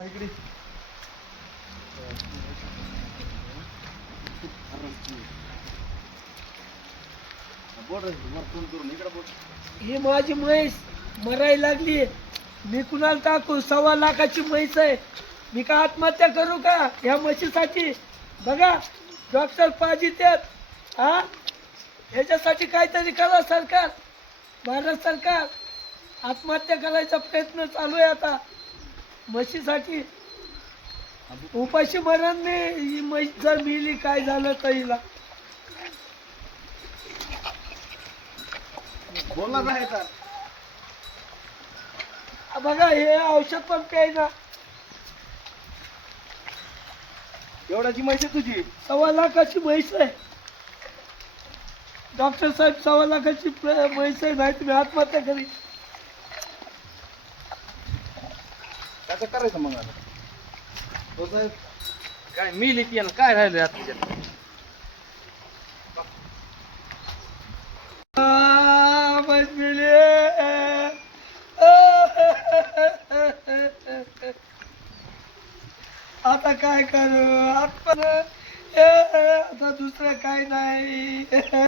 इकडे फोन करून इकडे बोल. ही माझी म्हैस मरायला लागली. मी कुणाला टाकू? 1.25 लाखाची म्हैस आहे. मी का आत्महत्या करू का ह्या म्हशीसाठी? बघा डॉक्टर पाहिजे त्यात हा. ह्याच्यासाठी काहीतरी करा सरकार, भारत सरकार. आत्महत्या करायचा प्रयत्न चालू आहे आता म्हशीसाठी. उपाशी मरण मी. ही म्हैस जर मिली काय झालं तर हिला बोलला जायचा. बघा हे औषध पण प्यायना. एवढ्याची म्हैस आहे तुझी? 1.25 लाखाची म्हैस आहे डॉक्टर साहेब. 1.25 लाखाची म्हैस आहे. नाही तुम्ही आत्महत्या करी. कसं करायचं मग आता? हो साहेब, काय मिली ती आणि काय राहिलं आता त्याच्यात? म्हैस मिली. आता काय करू? आता दुसरं काय नाही.